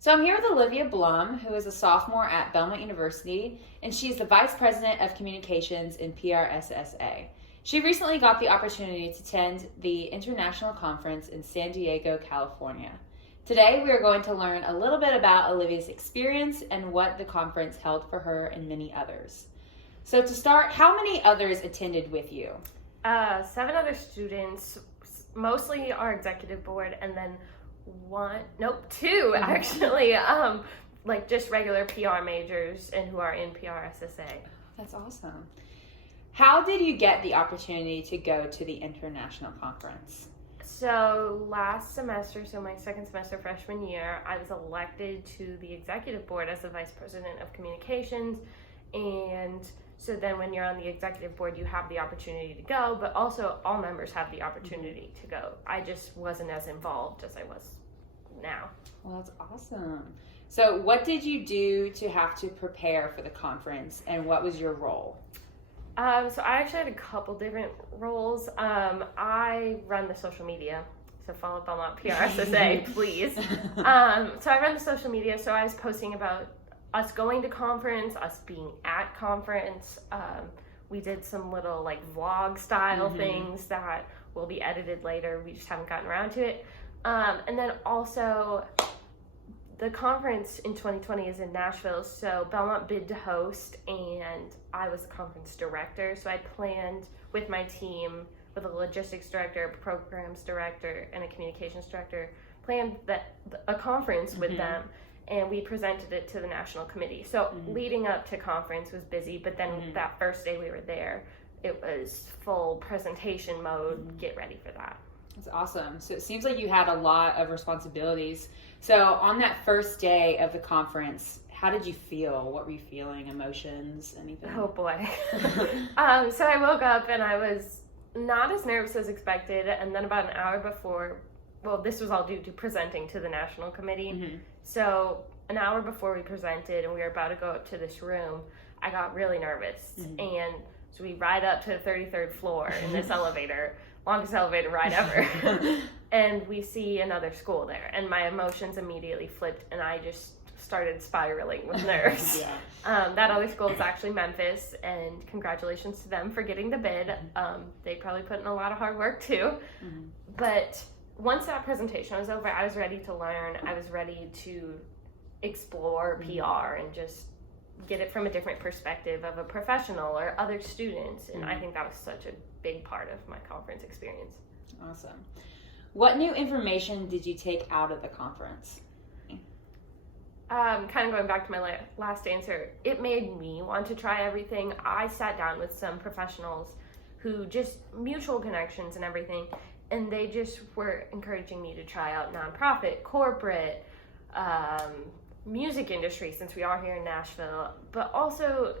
So I'm here with Olivia Blum, who is a sophomore at Belmont University, and she's the Vice President of Communications in PRSSA. She recently got the opportunity to attend the International Conference in San Diego, California. Today we are going to learn a little bit about Olivia's experience and what the conference held for her and many others. So to start, how many others attended with you? 7 other students, mostly our executive board, and then two actually, like just regular PR majors and who are in PRSSA. That's awesome. How did you get the opportunity to go to the international conference? So last semester, so my second semester freshman year, I was elected to the executive board as the vice president of communications. And so then when you're on the executive board, you have the opportunity to go, but also all members have the opportunity to go. I just wasn't as involved as I was now. Well, that's awesome. So what did you do to have to prepare for the conference, and what was your role? So I actually had a couple different roles. I run the social media, so follow Belmont PRSSA, please. So I run the social media, so I was posting about us going to conference, us being at conference. We did some little like vlog style things that will be edited later. We just haven't gotten around to it. And then also the conference in 2020 is in Nashville, so Belmont bid to host, and I was the conference director. So I planned with my team, with a logistics director, a programs director, and a communications director, planned a conference with them, and we presented it to the national committee. So leading up to conference was busy, but then that first day we were there, it was full presentation mode, get ready for that. That's awesome. So it seems like you had a lot of responsibilities. So on that first day of the conference, how did you feel? What were you feeling? Emotions? Anything? Oh boy. So I woke up and I was not as nervous as expected. And then about an hour before, well, this was all due to presenting to the national committee. So an hour before we presented and we were about to go up to this room, I got really nervous. And so we ride up to the 33rd floor in this elevator. Longest elevator ride ever. And we see another school there, and my emotions immediately flipped, and I just started spiraling with nerves. That other school is actually Memphis, and congratulations to them for getting the bid. They probably put in a lot of hard work too. But once that presentation was over, I was ready to learn. I was ready to explore PR and just get it from a different perspective of a professional or other students. And I think that was such a big part of my conference experience. Awesome. What new information did you take out of the conference? Kind of going back to my last answer, it made me want to try everything. I sat down with some professionals who just mutual connections and everything, and they just were encouraging me to try out nonprofit, corporate, music industry, since we are here in Nashville, but also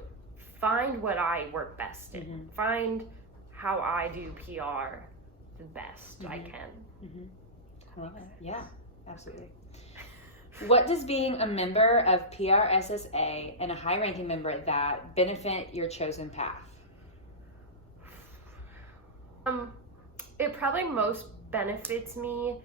find what I work best in. Find how I do PR the best I can. I love it. Yeah, absolutely. What does being a member of PRSSA and a high-ranking member at that benefit your chosen path? It probably most benefits me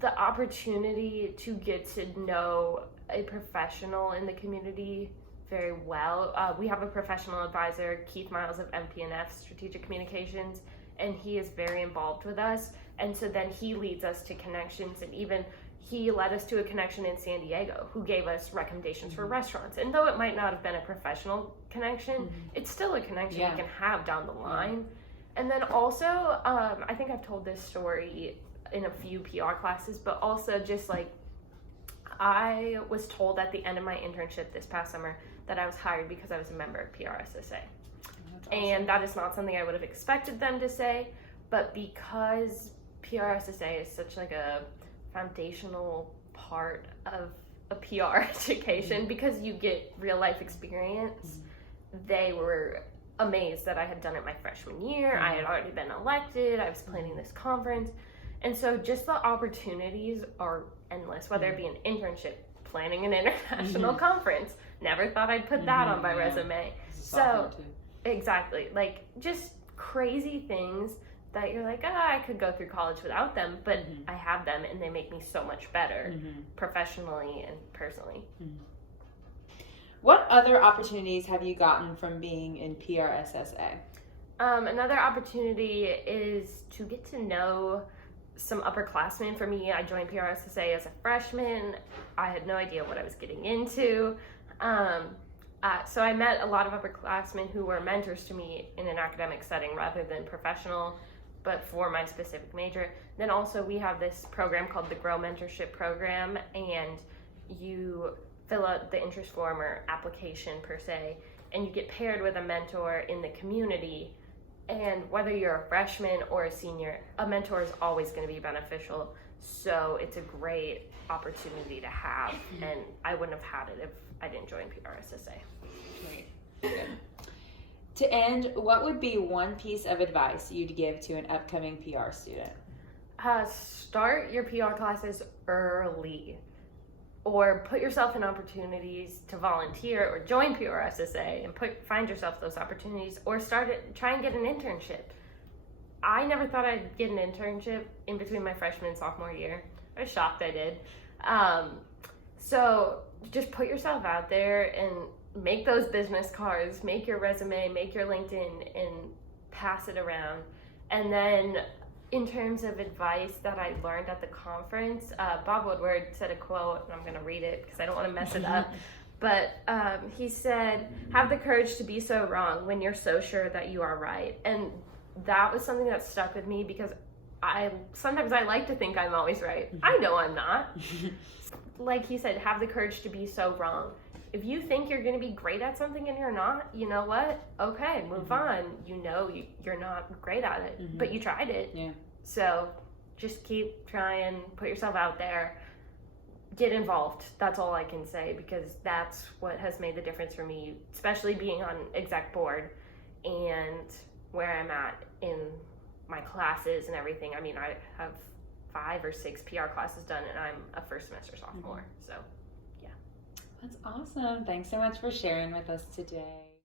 the opportunity to get to know a professional in the community very well. We have a professional advisor, Keith Miles of MPNF Strategic Communications, and he is very involved with us. And so then he leads us to connections, and even he led us to a connection in San Diego who gave us recommendations for restaurants. And though it might not have been a professional connection, it's still a connection we can have down the line. And then also, I think I've told this story in a few PR classes, but also just like I was told at the end of my internship this past summer that I was hired because I was a member of PRSSA. Awesome. And that is not something I would have expected them to say, but because PRSSA is such like a foundational part of a PR education, because you get real life experience, they were amazed that I had done it my freshman year. I had already been elected. I was planning this conference. And so just the opportunities are endless, whether it be an internship, planning an international conference. Never thought I'd put that on my resume. So exactly, like just crazy things that you're like, I could go through college without them, but Mhm. I have them and they make me so much better Mhm. professionally and personally. What other opportunities have you gotten from being in PRSSA? Another opportunity is to get to know some upperclassmen. For me, I joined PRSSA as a freshman. I had no idea what I was getting into. So I met a lot of upperclassmen who were mentors to me in an academic setting rather than professional, but for my specific major. Then also we have this program called the Grow Mentorship Program, and you fill out the interest form or application per se, and you get paired with a mentor in the community. And whether you're a freshman or a senior, a mentor is always going to be beneficial. So it's a great opportunity to have, and I wouldn't have had it if I didn't join PRSSA. Great. Good. To end, what would be one piece of advice you'd give to an upcoming PR student? Start your PR classes early, or put yourself in opportunities to volunteer or join PRSSA and find yourself those opportunities, or try and get an internship. I never thought I'd get an internship in between my freshman and sophomore year. I was shocked I did. So just put yourself out there and make those business cards, make your resume, make your LinkedIn, and pass it around. And then in terms of advice that I learned at the conference, Bob Woodward said a quote, and I'm going to read it because I don't want to mess it up. But he said, have the courage to be so wrong when you're so sure that you are right. And that was something that stuck with me because sometimes I like to think I'm always right. I know I'm not. Like he said, have the courage to be so wrong. If you think you're going to be great at something and you're not, you know what? Okay, move on. You know you're not great at it, but you tried it. Yeah. So just keep trying, put yourself out there, get involved. That's all I can say, because that's what has made the difference for me, especially being on exec board and where I'm at in my classes and everything. I mean, I have 5 or 6 PR classes done, and I'm a first semester sophomore. So, yeah. That's awesome. Thanks so much for sharing with us today.